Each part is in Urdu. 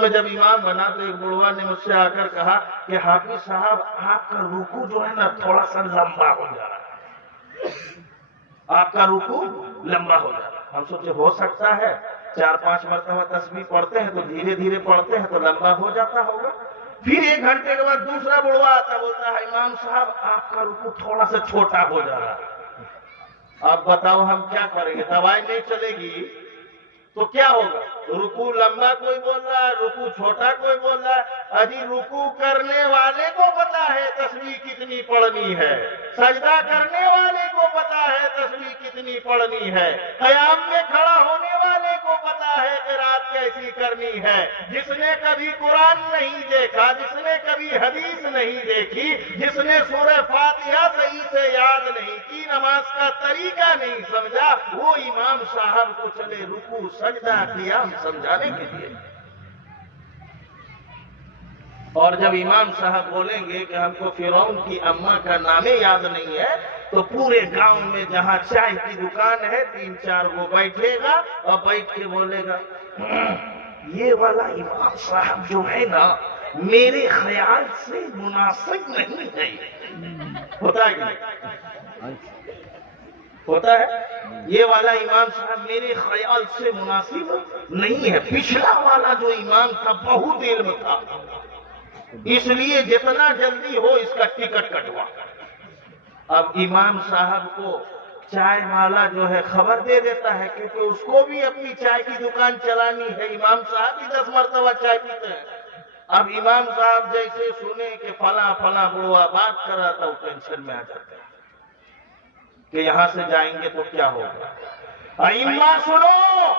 میں جب امام بنا تو ایک بڑوا نے مجھ سے آ کر کہا کہ حافظ صاحب آپ کا رکوع جو ہے نا تھوڑا سا لمبا ہو جا رہا ہے، آپ کا رکوع لمبا ہو جا رہا ہے۔ ہم سوچے ہو سکتا ہے 4-5 مرتبہ تسبیح پڑھتے ہیں تو دھیرے دھیرے پڑھتے ہیں تو لمبا ہو جاتا ہوگا۔ پھر 1 گھنٹے کے بعد دوسرا بڑوا آتا بولتا ہے امام صاحب آپ کا رکوع تھوڑا سا چھوٹا ہو جا رہا ہے۔ اب بتاؤ ہم کیا کریں گے؟ دوائی نہیں چلے گی تو کیا ہوگا؟ رکوع لمبا کوئی بول رہا ہے، رکوع چھوٹا کوئی بول رہا ہے۔ اجی رکوع کرنے والے کو پتا ہے تسبیح کتنی پڑھنی ہے، سجدہ کرنے والے کو پتا ہے تسبیح کتنی پڑھنی ہے، قیام میں کھڑا ہونے والے کو پتا ہے قرات کیسی کرنی ہے۔ جس نے کبھی قرآن نہیں دیکھا، جس نے کبھی حدیث نہیں دیکھی، جس نے سورہ فاتحہ صحیح سے یاد نہیں کی، نماز کا طریقہ نہیں سمجھا، وہ امام صاحب کو چلے رکوع سجدہ قیام سمجھانے کے لیے۔ اور جب امام صاحب بولیں گے کہ ہم کو فرعون کی اماں کا نام یاد نہیں ہے، تو پورے گاؤں میں جہاں چائے کی دکان ہے 3-4 وہ بیٹھے گا اور بیٹھ کے بولے گا یہ والا امام صاحب جو ہے نا میرے خیال سے مناسب نہیں ہے۔ ہوتا ہے کہ نہیں؟ ہوتا ہے؟ یہ والا امام صاحب میرے خیال سے مناسب نہیں ہے، پچھلا والا جو امام تھا بہت علم تھا، اس لیے جتنا جلدی ہو اس کا ٹکٹ کٹوا۔ اب امام صاحب کو چائے والا جو ہے خبر دے دیتا ہے کیونکہ اس کو بھی اپنی چائے کی دکان چلانی ہے، امام صاحب بھی 10 مرتبہ چائے پیتے ہیں۔ اب امام صاحب جیسے سنے کہ فلاں فلاں بڑوا بات کر رہا تھا وہ ٹینشن میں آ جاتے ہیں کہ یہاں سے جائیں گے تو کیا ہوگا۔ ائمہ سنو،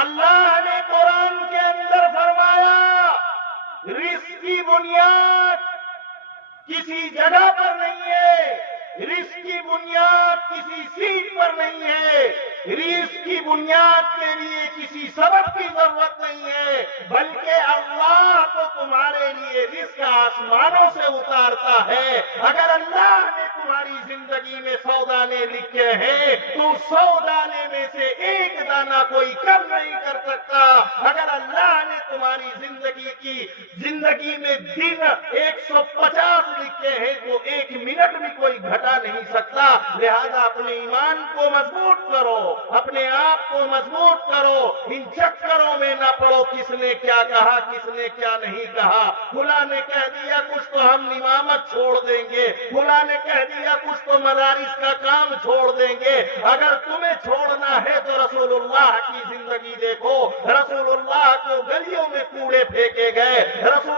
اللہ نے قرآن کے اندر فرمایا رزق کی بنیاد کسی جگہ پر نہیں ہے، رزق کی بنیاد کسی سیٹ پر نہیں ہے، رزق کی بنیاد کے لیے کسی سبب کی ضرورت نہیں ہے، بلکہ اللہ تو تمہارے لیے رزق آسمانوں سے اتارتا ہے۔ اگر اللہ نے تمہاری زندگی میں 100 دانے لکھے ہیں تو 100 دانے میں سے 1 دانہ کوئی کم نہیں کر سکتا۔ اگر اللہ نے تمہاری زندگی میں دن 150 لکھے ہیں تو 1 منٹ بھی کوئی گھٹا نہیں سکتا۔ لہذا اپنے ایمان کو مضبوط کرو، اپنے آپ کو مضبوط کرو، ان چکروں میں نہ پڑو کس نے کیا کہا کس نے کیا نہیں کہا۔ فلاں نے کہہ دیا کچھ تو ہم امامت چھوڑ دیں گے، فلاں نے کہہ دیا کچھ تو مدارس کا کام چھوڑ دیں گے۔ اگر تمہیں چھوڑنا ہے تو رسول اللہ کی زندگی دیکھو، رسول اللہ کو گلیوں میں کوڑے پھینکے گئے، رسول